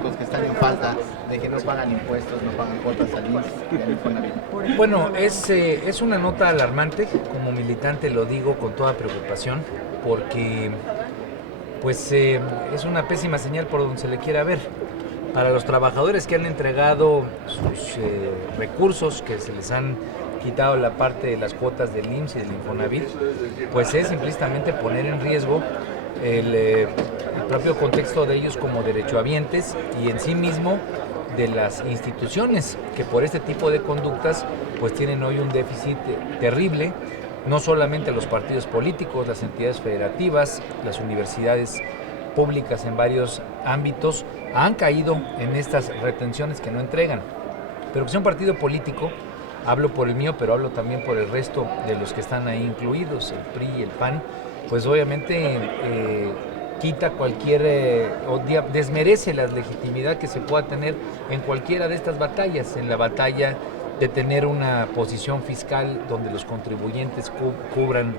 políticos que están en falta, de que no pagan impuestos, no pagan cuotas al IMSS, del Infonavit? Bueno, es una nota alarmante, como militante lo digo con toda preocupación, porque pues es una pésima señal por donde se le quiera ver. Para los trabajadores que han entregado sus recursos, que se les han quitado la parte de las cuotas del IMSS y del Infonavit, pues es implícitamente poner en riesgo el propio contexto de ellos como derechohabientes y en sí mismo de las instituciones que por este tipo de conductas pues tienen hoy un déficit terrible, no solamente los partidos políticos, las entidades federativas, las universidades públicas en varios ámbitos han caído en estas retenciones que no entregan, pero que sea un partido político, hablo por el mío, pero hablo también por el resto de los que están ahí incluidos, el PRI y el PAN, pues obviamente quita cualquier, desmerece la legitimidad que se pueda tener en cualquiera de estas batallas, en la batalla de tener una posición fiscal donde los contribuyentes cubran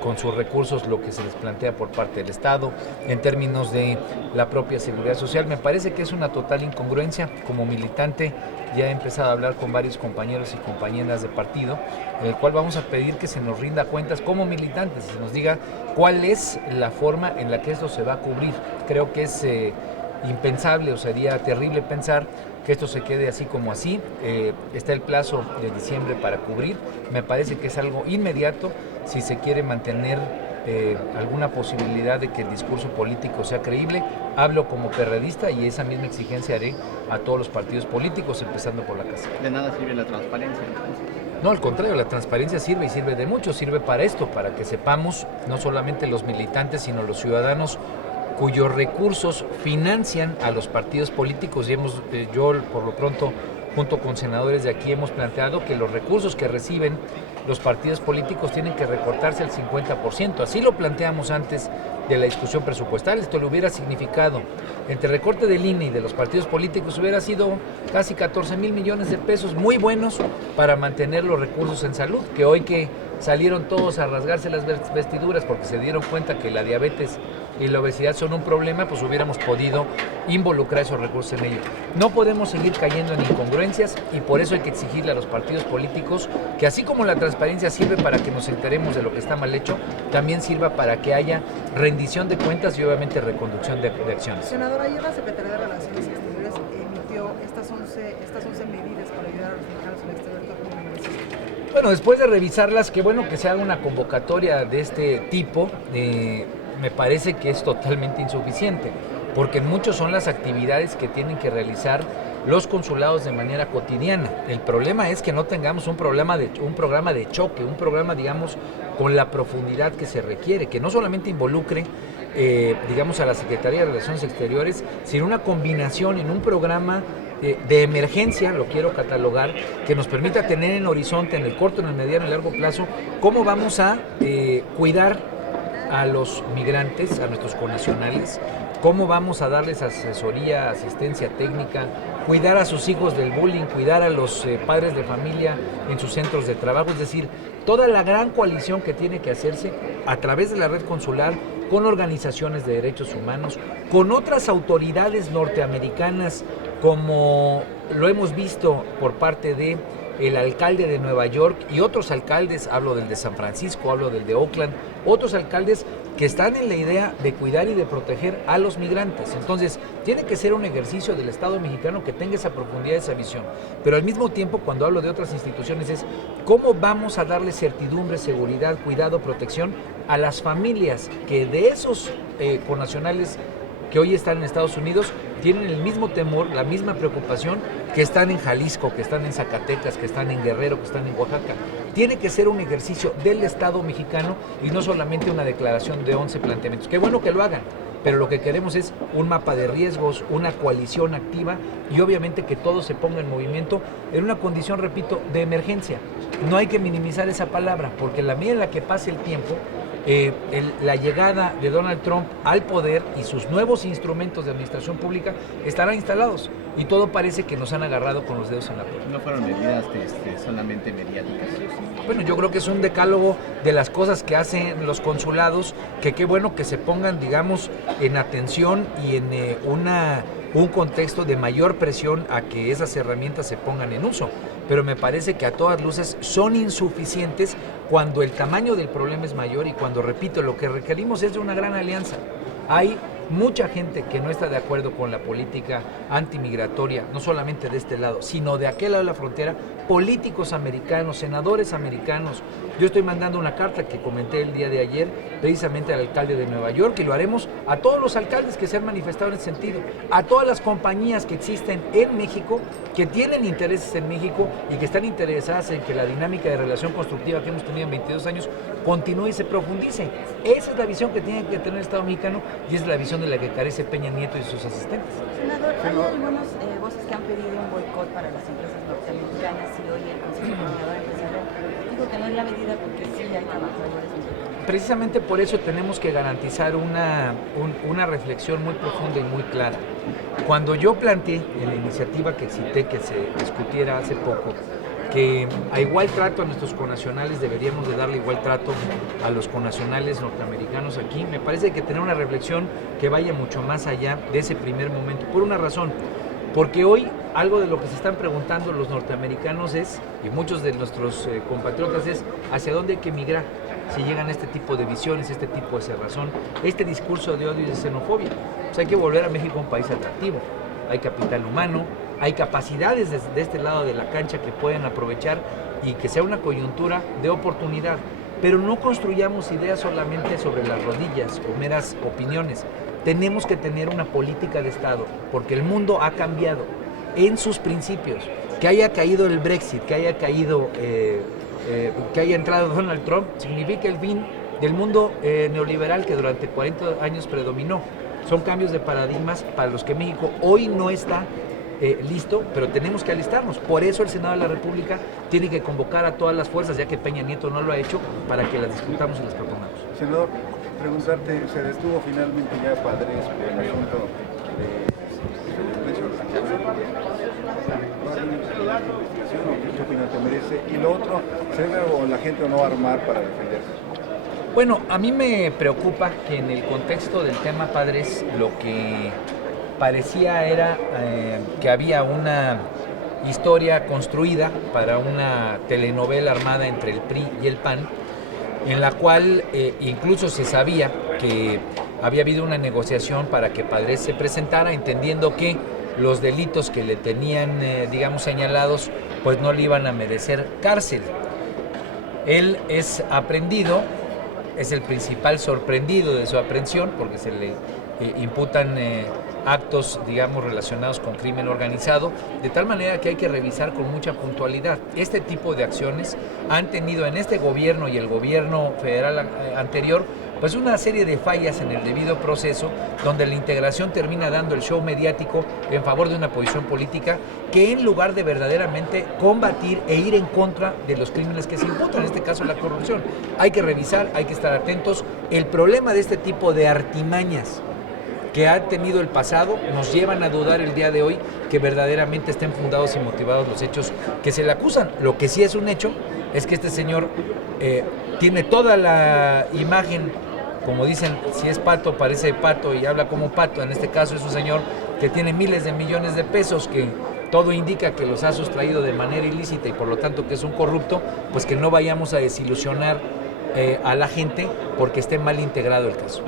con sus recursos lo que se les plantea por parte del Estado, en términos de la propia seguridad social. Me parece que es una total incongruencia. Como militante ya he empezado a hablar con varios compañeros y compañeras de partido, en el cual vamos a pedir que se nos rinda cuentas como militantes, se nos diga cuál es la forma en la que esto se va a cubrir. Creo que es impensable o sería terrible pensar que esto se quede así como así. Está el plazo de diciembre para cubrir. Me parece que es algo inmediato si se quiere mantener alguna posibilidad de que el discurso político sea creíble. Hablo como perredista y esa misma exigencia haré a todos los partidos políticos, empezando por la casa. De nada sirve la transparencia. No, al contrario, la transparencia sirve y sirve de mucho, sirve para esto, para que sepamos, no solamente los militantes, sino los ciudadanos cuyos recursos financian a los partidos políticos. Y yo por lo pronto, junto con senadores de aquí, hemos planteado que los recursos que reciben los partidos políticos tienen que recortarse al 50%. Así lo planteamos antes de la discusión presupuestal. Esto le hubiera significado, entre recorte del INE y de los partidos políticos, hubiera sido casi 14,000 millones de pesos, muy buenos para mantener los recursos en salud, que hoy que salieron todos a rasgarse las vestiduras porque se dieron cuenta que la diabetes y la obesidad son un problema, pues hubiéramos podido involucrar esos recursos en ello. No podemos seguir cayendo en incongruencias y por eso hay que exigirle a los partidos políticos que, así como la transparencia sirve para que nos enteremos de lo que está mal hecho, también sirva para que haya rendición de cuentas y obviamente reconducción de acciones. Senador, ayer la Secretaría de Relaciones Exteriores emitió estas 11 medidas para ayudar a los mexicanos en el exterior. Bueno, después de revisarlas, qué bueno que se haga una convocatoria de este tipo. Me parece que es totalmente insuficiente, porque muchos son las actividades que tienen que realizar los consulados de manera cotidiana. El problema es que no tengamos un programa de choque, un programa, digamos, con la profundidad que se requiere, que no solamente involucre, digamos, a la Secretaría de Relaciones Exteriores, sino una combinación en un programa de emergencia, lo quiero catalogar, que nos permita tener en horizonte, en el corto, en el mediano y largo plazo, cómo vamos a cuidar a los migrantes, a nuestros connacionales, cómo vamos a darles asesoría, asistencia técnica, cuidar a sus hijos del bullying, cuidar a los padres de familia en sus centros de trabajo, es decir, toda la gran coalición que tiene que hacerse a través de la red consular, con organizaciones de derechos humanos, con otras autoridades norteamericanas, como lo hemos visto por parte de el alcalde de Nueva York y otros alcaldes, hablo del de San Francisco, hablo del de Oakland, otros alcaldes que están en la idea de cuidar y de proteger a los migrantes. Entonces, tiene que ser un ejercicio del Estado mexicano que tenga esa profundidad, esa visión. Pero al mismo tiempo, cuando hablo de otras instituciones, es cómo vamos a darle certidumbre, seguridad, cuidado, protección a las familias que de esos connacionales que hoy están en Estados Unidos tienen el mismo temor, la misma preocupación que están en Jalisco, que están en Zacatecas, que están en Guerrero, que están en Oaxaca. Tiene que ser un ejercicio del Estado mexicano y no solamente una declaración de 11 planteamientos. Qué bueno que lo hagan, pero lo que queremos es un mapa de riesgos, una coalición activa y obviamente que todo se ponga en movimiento en una condición, repito, de emergencia. No hay que minimizar esa palabra, porque en la medida en la que pase el tiempo, la llegada de Donald Trump al poder y sus nuevos instrumentos de administración pública estarán instalados y todo parece que nos han agarrado con los dedos en la puerta. No fueron medidas solamente mediáticas. Bueno, yo creo que es un decálogo de las cosas que hacen los consulados, que qué bueno que se pongan, digamos, en atención y en una un contexto de mayor presión a que esas herramientas se pongan en uso. Pero me parece que a todas luces son insuficientes cuando el tamaño del problema es mayor y cuando, repito, lo que requerimos es de una gran alianza. Hay mucha gente que no está de acuerdo con la política antimigratoria, no solamente de este lado, sino de aquel lado de la frontera, políticos americanos, senadores americanos. Yo estoy mandando una carta que comenté el día de ayer, precisamente al alcalde de Nueva York, y lo haremos a todos los alcaldes que se han manifestado en ese sentido, a todas las compañías que existen en México, que tienen intereses en México y que están interesadas en que la dinámica de relación constructiva que hemos tenido en 22 años continúe y se profundice. Esa es la visión que tiene que tener el Estado mexicano y es la visión de la que carece Peña Nieto y sus asistentes. Senador, hay algunas voces que han pedido un boicot para las empresas norteamericanas y hoy el Consejo Coordinador Empresarial dijo que no es la medida porque sí hay trabajadores mexicanos. Precisamente por eso tenemos que garantizar una reflexión muy profunda y muy clara. Cuando yo planteé en la iniciativa que cité, que se discutiera hace poco, que a igual trato a nuestros connacionales deberíamos de darle igual trato a los connacionales norteamericanos aquí, me parece que tener una reflexión que vaya mucho más allá de ese primer momento, por una razón, porque hoy algo de lo que se están preguntando los norteamericanos es, y muchos de nuestros compatriotas es, ¿hacia dónde hay que migrar? Si llegan a este tipo de visiones, este tipo de cerrazón, este discurso de odio y de xenofobia. Pues hay que volver a México un país atractivo, hay capital humano, hay capacidades de este lado de la cancha que pueden aprovechar y que sea una coyuntura de oportunidad. Pero no construyamos ideas solamente sobre las rodillas o meras opiniones. Tenemos que tener una política de Estado, porque el mundo ha cambiado en sus principios. Que haya caído el Brexit, que haya caído, que haya entrado Donald Trump, significa el fin del mundo neoliberal que durante 40 años predominó. Son cambios de paradigmas para los que México hoy no está listo, pero tenemos que alistarnos. Por eso el Senado de la República tiene que convocar a todas las fuerzas, ya que Peña Nieto no lo ha hecho, para que las discutamos y las propongamos. Senador, preguntarte, se detuvo finalmente ya Padres por el asunto de precios. ¿No hay investigación o qué opinión te merece? Y lo otro, ¿se debe o la gente o no armar para defenderse? Bueno, a mí me preocupa que en el contexto del tema Padres lo que parecía era que había una historia construida para una telenovela armada entre el PRI y el PAN, en la cual incluso se sabía que había habido una negociación para que Padres se presentara, entendiendo que los delitos que le tenían, digamos, señalados, pues no le iban a merecer cárcel. Él es aprehendido, es el principal sorprendido de su aprehensión, porque se le imputan actos, digamos, relacionados con crimen organizado, de tal manera que hay que revisar con mucha puntualidad. Este tipo de acciones han tenido en este gobierno y el gobierno federal anterior, pues una serie de fallas en el debido proceso, donde la integración termina dando el show mediático en favor de una posición política que en lugar de verdaderamente combatir e ir en contra de los crímenes que se imputan, en este caso la corrupción. Hay que revisar, hay que estar atentos. El problema de este tipo de artimañas que ha tenido el pasado nos llevan a dudar el día de hoy que verdaderamente estén fundados y motivados los hechos que se le acusan. Lo que sí es un hecho es que este señor tiene toda la imagen, como dicen, si es pato parece pato y habla como pato. En este caso es un señor que tiene miles de millones de pesos, que todo indica que los ha sustraído de manera ilícita y por lo tanto que es un corrupto. Pues que no vayamos a desilusionar a la gente porque esté mal integrado el caso.